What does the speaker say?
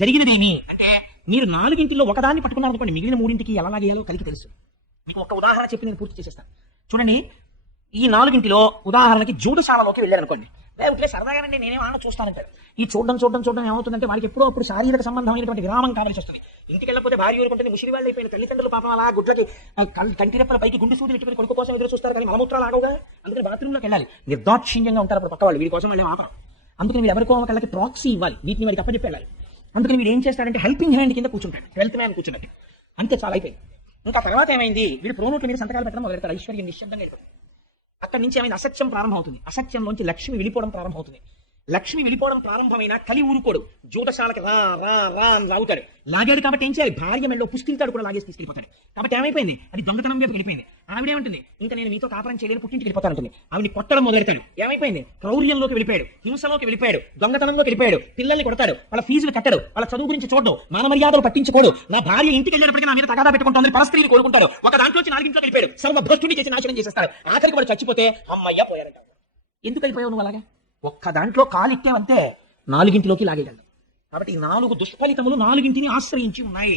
జరిగినదేమి అంటే మీరు నాలుగింటిలో ఒకదాన్ని పట్టుకున్నారనుకోండి, మిగిలిన మూడింటికి ఎలా లాగేయాలో కలిగి తెలుసు. మీకు ఒక ఉదాహరణ చెప్పి నేను పూర్తి చేసేస్తాను. చూడండి, ఈ నాలుగింటిలో ఉదాహరణకి జూడశాలలోకి వెళ్ళారనుకోండి, లేకపోతే సరదాగానండి నేనే ఆడ చూస్తానంటాడు. ఈ చూడడం ఏమవుతుందంటే వాడికి ఎప్పుడో అప్పుడు శారీరక సంబంధమైనటువంటి విరామం కావాల్సి వస్తుంది. ఇంటికి వెళ్ళకపోతే భార్య ఊరుకుంటుంది, ముసిరి వాళ్ళు అయిపోయిన తల్లిదండ్రులు పాపం అలా గుడ్లకి కంటిరెప్పల పైకి గుండె సూదులు ఇట్టుకుని కొడుకు కోసం ఎదురు చూస్తారు, కానీ మలమూత్రాలు ఆగవుగా. అందుకని బాత్రూంలోకి వెళ్ళాలి. నిర్దాక్షిణ్యంగా ఉంటారు అప్పుడు పక్క వాళ్ళు, వీడి కోసం వాళ్ళే ఆపరు. అందుకని వీడు ఎవరికో ఒకళ్ళకి ప్రాక్సీ ఇవ్వాలి, వీటిని వాడికి అప్పచెప్పి వెళ్ళాలి. అందుకని వీడు ఏం చేస్తాడంటే హెల్పింగ్ హ్యాండ్ కింద కూర్చుంటాడు, హెల్త్ మ్యాన్ కూర్చున్నట్టు. అంతే, చాలా అయిపోయింది. ఇంకా తర్వాత ఏమైంది, వీడు ప్రోనోట్ల మీద సంతకాలు పెట్టడం మొదలెడతారు. ఐశ్వర్యం నిశ్శబ్దంగా వెళ్ళిపోతుంది. అక్కడి నుంచి ఏమైంది, అసత్యం ప్రారంభం అవుతుంది. అసత్యంలోంచి లక్ష్మి వెళ్ళిపోవడం ప్రారంభం అవుతుంది. లక్ష్మి వెళ్ళిపోవడం ప్రారంభమైన కలి ఊరుకోడు, జూటశాలకి రా రా రా అని లాగుతాడు. లాగాడు కాబట్టి ఏం చేయాలి, భార్య మెళ్ళో పుష్టిల్తాడు కూడా లాగేసి తీసుకెళ్ళిపోతాడు. కాబట్టి ఏమైపోయింది, అది దొంగతనం వైపు వెళ్ళిపోయింది. ఆవిడేమంటుంది, ఇంకా నేను మీతో కాపురం చేయలేని పుట్టింటికి వెళ్ళిపోతానంటుంది. ఆవిడ కొట్టడం మొదలెడతాడు. ఏమైపోయింది, క్రౌర్యంలోకి వెళ్ళిపోయాడు, హింసలోకి వెళ్ళిపోయాడు, దొంగతనంలోకి వెళ్ళిపోయాడు. పిల్లల్ని కొడతాడు, వాళ్ళ ఫీజులు కట్టాడు, వాళ్ళ చదువు గురించి చూడడం, మాన మర్యాదలు పట్టించుకోడు. నా భార్య ఇంటికి వెళ్ళినప్పటికీ నా మీద తగాదా పెట్టుకుంటుంది, పరస్త్రీని కోరుకుంటాడు. ఒక దాంట్లోంచి నాలుగింట్లోకి వెళ్ళిపోయాడు, సర్వభ్రష్టుని చేసి నాశనం చేసేస్తాడు. ఆఖరికి వాడు చచ్చిపోతే అమ్మయ్య పోయారంట. ఎందుకు వెళ్ళిపోయావు నువ్వు అలాగా? ఒక్క దాంట్లో కాలిట్టావంతే నాలుగింటిలోకి లాగేయగలరు. కాబట్టి ఈ 4 దుష్ఫలితములు నాలుగింటిని ఆశ్రయించి ఉన్నాయి.